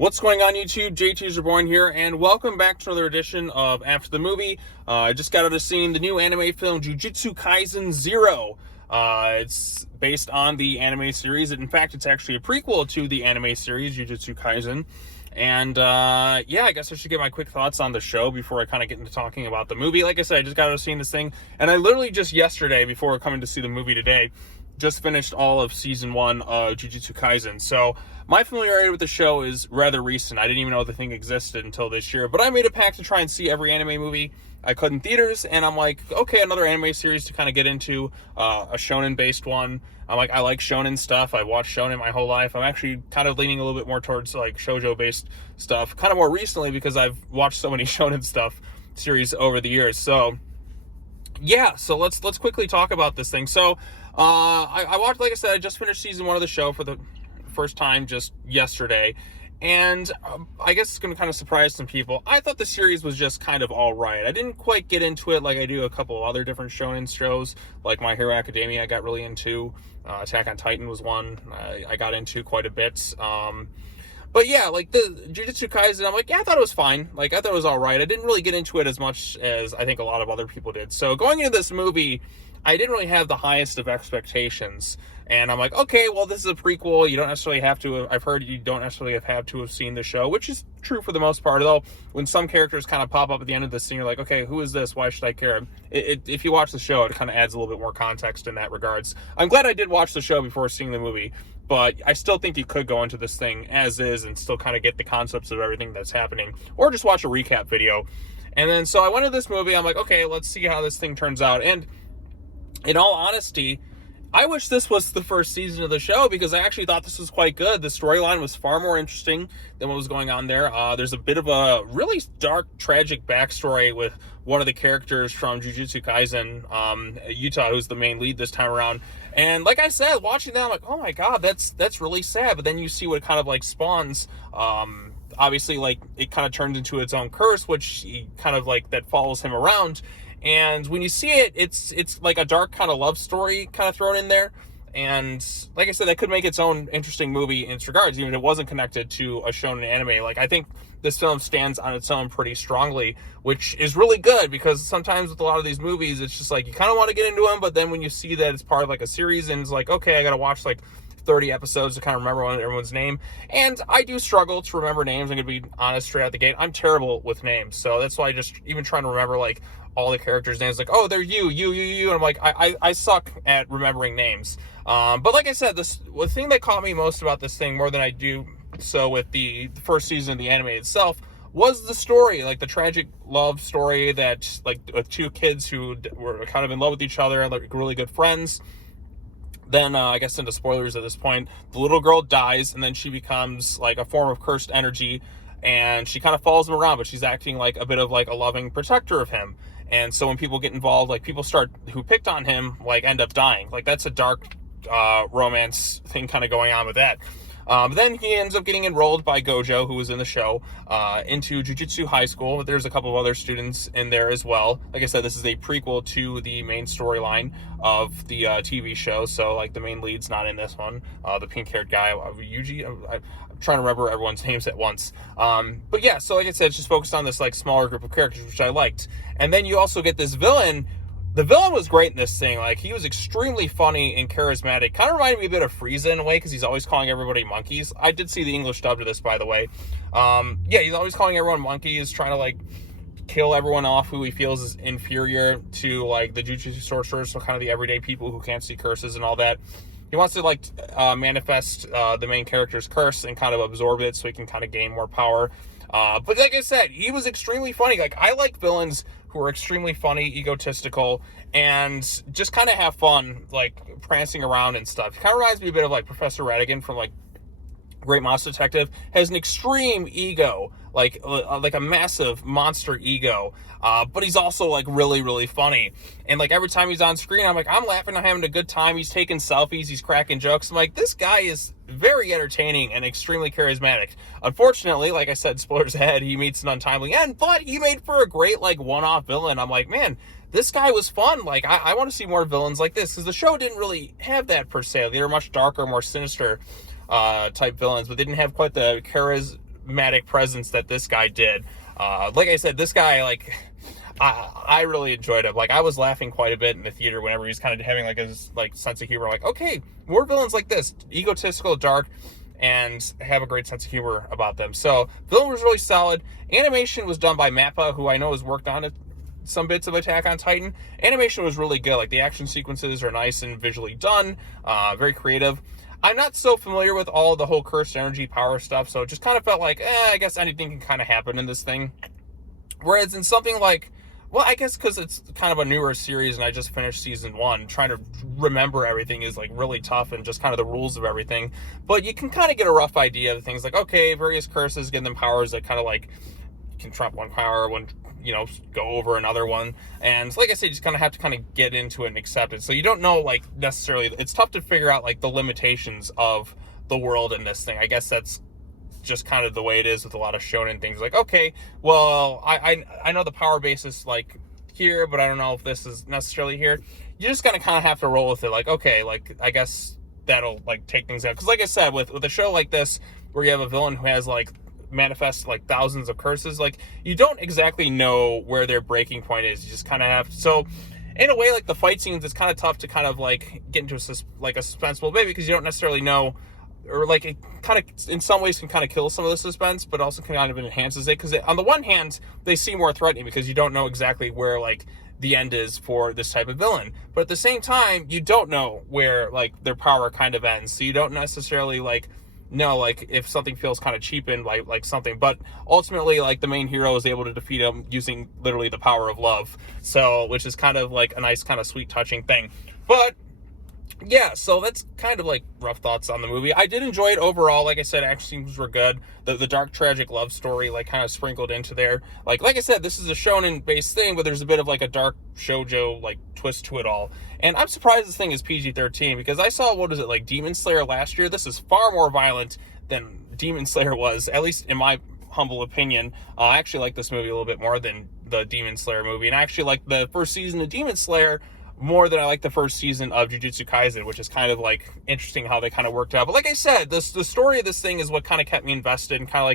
What's going on, YouTube? JT's Reborn here, and welcome back to another edition of After the Movie. I just got out of seeing the new anime film JuJutsu Kaisen 0. It's based on the anime series. In fact, it's actually a prequel to the anime series, JuJutsu Kaisen. And yeah, I guess I should get my quick thoughts on the show before I kind of get into talking about the movie. Like I said, I just got out of seeing this thing, and I literally just yesterday, before coming to see the movie today, just finished all of season 1 of JuJutsu Kaisen. So my familiarity with the show is rather recent. I didn't even know the thing existed until this year, but I made a pact to try and see every anime movie I could in theaters, and I'm like, okay, another anime series to kind of get into, a shonen-based one. I'm like, I like shonen stuff. I watched shonen my whole life. I'm actually kind of leaning a little bit more towards like shoujo-based stuff, kind of more recently because I've watched so many shonen stuff series over the years. So yeah, so let's quickly talk about this thing. So I watched, like I said, I just finished season 1 of the show for the first time just yesterday, and I guess it's going to kind of surprise some people. I thought the series was just kind of all right. I didn't quite get into it like I do a couple of other different shonen shows, like My Hero Academia I got really into. Attack on Titan was one I got into quite a bit. But yeah, like the JuJutsu Kaisen, I'm like, yeah, I thought it was fine. Like, I thought it was all right. I didn't really get into it as much as I think a lot of other people did. So going into this movie, I didn't really have the highest of expectations. And I'm like, okay, well, this is a prequel. You don't necessarily have to, I've heard you don't necessarily have to have seen the show, which is true for the most part. Though, when some characters kind of pop up at the end of the scene, you're like, okay, who is this? Why should I care? If you watch the show, it kind of adds a little bit more context in that regards. I'm glad I did watch the show before seeing the movie, but I still think you could go into this thing as is and still kind of get the concepts of everything that's happening, or just watch a recap video. And then, so I went to this movie, I'm like, okay, let's see how this thing turns out. And in all honesty, I wish this was the first season of the show, because I actually thought this was quite good. The storyline was far more interesting than what was going on there. There's a bit of a really dark, tragic backstory with one of the characters from JuJutsu Kaisen, Yuta, who's the main lead this time around. And like I said, watching that, I'm like, oh my god, that's really sad. But then you see what it kind of like spawns. Obviously, like, it kind of turns into its own curse, which kind of like that follows him around. And when you see it, it's like a dark kind of love story kind of thrown in there. And like I said, that could make its own interesting movie in its regards, even if it wasn't connected to a shonen anime. Like, I think this film stands on its own pretty strongly, which is really good, because sometimes with a lot of these movies, it's just like you kind of want to get into them, but then when you see that it's part of like a series and it's like, okay, I got to watch like 30 episodes to kind of remember everyone's name. And I do struggle to remember names. I'm going to be honest straight out the gate. I'm terrible with names. So that's why I just, even trying to remember like all the characters' names, like, oh, they're you. And I'm like, I suck at remembering names. But like I said, the thing that caught me most about this thing, more than I do so with the first season of the anime itself, was the story, like the tragic love story that, like, with two kids who were kind of in love with each other and like really good friends. Then, I guess into spoilers at this point, the little girl dies, and then she becomes like a form of cursed energy, and she kind of follows him around, but she's acting like a bit of like a loving protector of him. And so when people get involved, like people who picked on him, like end up dying. Like, that's a dark romance thing kind of going on with that. Then he ends up getting enrolled by Gojo, who was in the show, into Jujutsu High School. There's a couple of other students in there as well. Like I said, this is a prequel to the main storyline of the TV show. So, like, the main lead's not in this one. The pink-haired guy, Yuji, I'm trying to remember everyone's names at once. But yeah, so like I said, it's just focused on this, like, smaller group of characters, which I liked. And then you also get this villain. The villain was great in this thing. Like, he was extremely funny and charismatic. Kind of reminded me a bit of Frieza in a way, because he's always calling everybody monkeys. I did see the English dub to this, by the way. Yeah, he's always calling everyone monkeys, trying to, like, kill everyone off who he feels is inferior to, like, the JuJutsu sorcerers, so kind of the everyday people who can't see curses and all that. He wants to, like, manifest the main character's curse and kind of absorb it so he can kind of gain more power. But like I said, he was extremely funny. Like, I like villains who are extremely funny, egotistical, and just kind of have fun, like, prancing around and stuff. It kind of reminds me a bit of, like, Professor Ratigan from, like, Great Monster Detective. Has an extreme ego, like a massive monster ego, but he's also, like, really, really funny. And, like, every time he's on screen, I'm like, I'm laughing, I'm having a good time. He's taking selfies, he's cracking jokes. I'm like, this guy is very entertaining and extremely charismatic. Unfortunately, like I said, spoilers ahead, he meets an untimely end, but he made for a great, like, one-off villain. I'm like, man, this guy was fun. Like, I want to see more villains like this, because the show didn't really have that per se. They were much darker, more sinister type villains, but they didn't have quite the charismatic presence that this guy did. Like I said, this guy, like, I really enjoyed him. Like, I was laughing quite a bit in the theater whenever he's kind of having like his like sense of humor. Like, okay, more villains like this, egotistical, dark, and have a great sense of humor about them. So villain was really solid. Animation was done by Mappa, who I know has worked on it some bits of Attack on Titan. Animation was really good. Like, the action sequences are nice and visually done, very creative. I'm not so familiar with all the whole cursed energy power stuff, so it just kind of felt like, I guess anything can kind of happen in this thing. Whereas in something like, well, I guess because it's kind of a newer series and I just finished season 1, trying to remember everything is like really tough, and just kind of the rules of everything. But you can kind of get a rough idea of things like, okay, various curses give them powers that kind of like can trump one power, one, you know, go over another one. And like I said, you just kind of have to kind of get into it and accept it. So you don't know, like, necessarily, it's tough to figure out like the limitations of the world in this thing. I guess that's just kind of the way it is with a lot of shonen things. Like, okay, well, I know the power base is like here, but I don't know if this is necessarily here. You're just gonna kind of have to roll with it. Like, okay, like, I guess that'll like take things out. Because like I said, with a show like this where you have a villain who has like manifests like thousands of curses, like, you don't exactly know where their breaking point is. You just kind of have to. So in a way, like, the fight scenes, it's kind of tough to kind of like get into a suspenseful bit, because you don't necessarily know, or like, it kind of in some ways can kind of kill some of the suspense, but also kind of enhances it, because on the one hand they seem more threatening because you don't know exactly where like the end is for this type of villain, but at the same time you don't know where like their power kind of ends, so you don't necessarily like know like if something feels kind of cheapened, like something. But ultimately, like, the main hero is able to defeat him using literally the power of love, so, which is kind of like a nice kind of sweet touching thing. But yeah, so that's kind of like rough thoughts on the movie. I did enjoy it overall. Like I said, action scenes were good. The dark tragic love story like kind of sprinkled into there. Like I said, this is a shonen based thing, but there's a bit of like a dark shoujo like twist to it all. And I'm surprised this thing is PG-13, because I saw, what is it, like Demon Slayer last year. This is far more violent than Demon Slayer was, at least in my humble opinion. I actually like this movie a little bit more than the Demon Slayer movie, and I actually like the first season of Demon Slayer more than I like the first season of JuJutsu Kaisen, which is kind of like interesting how they kind of worked out. But like I said, the story of this thing is what kind of kept me invested, and kind of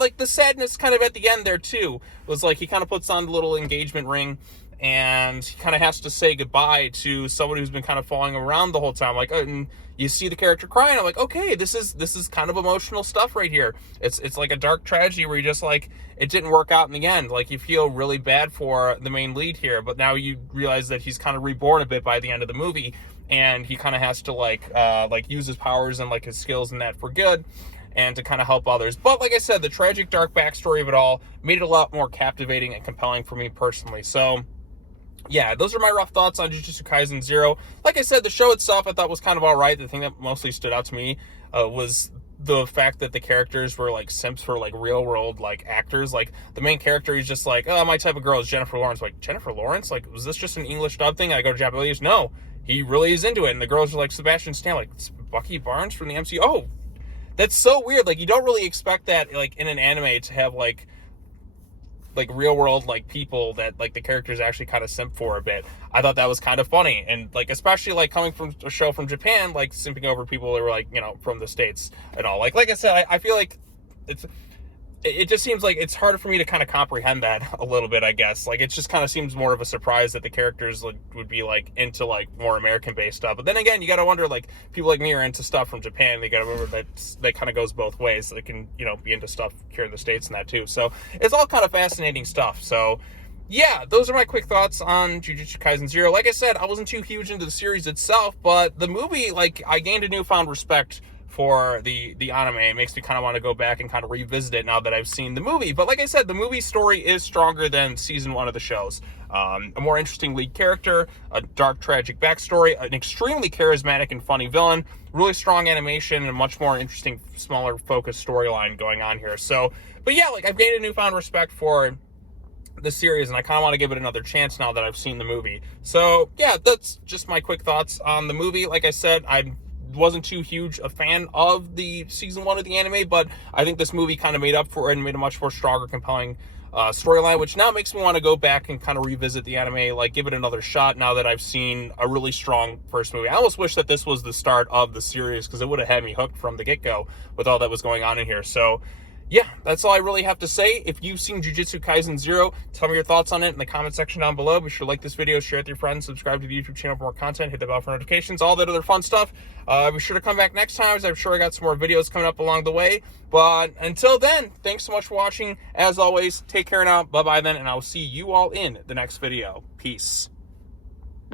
like the sadness kind of at the end there too was like, he kind of puts on the little engagement ring and he kind of has to say goodbye to someone who's been kind of following him around the whole time. Like, and you see the character crying. I'm like, okay, this is kind of emotional stuff right here. It's like a dark tragedy where you just like, it didn't work out in the end. Like, you feel really bad for the main lead here, but now you realize that he's kind of reborn a bit by the end of the movie, and he kind of has to like use his powers and like his skills and that for good, and to kind of help others. But like I said, the tragic dark backstory of it all made it a lot more captivating and compelling for me personally. So yeah, those are my rough thoughts on JuJutsu Kaisen 0. Like I said, the show itself I thought was kind of all right. The thing that mostly stood out to me was the fact that the characters were like simps for like real world like actors. Like, the main character is just like, oh, my type of girl is Jennifer Lawrence. Like, Jennifer Lawrence? Like, was this just an English dub thing? I go to Japanese? No, he really is into it. And the girls are like Sebastian Stan, like Bucky Barnes from the MCU. Oh, that's so weird. Like, you don't really expect that like in an anime to have like real world like people that like the characters actually kind of simp for a bit. I thought that was kind of funny, and like, especially like coming from a show from Japan, like simping over people that were like, you know, from the States and all. Like I said, I feel like it just seems like it's harder for me to kind of comprehend that a little bit, I guess. Like, it just kind of seems more of a surprise that the characters would be like into like more American based stuff. But then again, you got to wonder, like, people like me are into stuff from Japan. They got to remember that kind of goes both ways. They can, you know, be into stuff here in the States and that too. So it's all kind of fascinating stuff. So yeah, those are my quick thoughts on JuJutsu Kaisen 0. Like I said, I wasn't too huge into the series itself, but the movie, like, I gained a newfound respect for the anime. It makes me kind of want to go back and kind of revisit it now that I've seen the movie. But like I said, the movie story is stronger than season 1 of the shows. A more interesting lead character, a dark tragic backstory, an extremely charismatic and funny villain, really strong animation, and a much more interesting, smaller focused storyline going on here. So, but yeah, like, I've gained a newfound respect for the series, and I kind of want to give it another chance now that I've seen the movie. So yeah, that's just my quick thoughts on the movie. Like I said, I wasn't too huge a fan of the season 1 of the anime, but I think this movie kind of made up for it and made a much more stronger, compelling storyline, which now makes me want to go back and kind of revisit the anime, like give it another shot now that I've seen a really strong first movie. I almost wish that this was the start of the series, because it would have had me hooked from the get-go with all that was going on in here. So yeah, that's all I really have to say. If you've seen JuJutsu Kaisen 0, tell me your thoughts on it in the comment section down below. Be sure to like this video, share it with your friends, subscribe to the YouTube channel for more content, hit the bell for notifications, all that other fun stuff. Be sure to come back next time, as I'm sure I got some more videos coming up along the way. But until then, thanks so much for watching. As always, take care now. Bye-bye then, and I will see you all in the next video. Peace.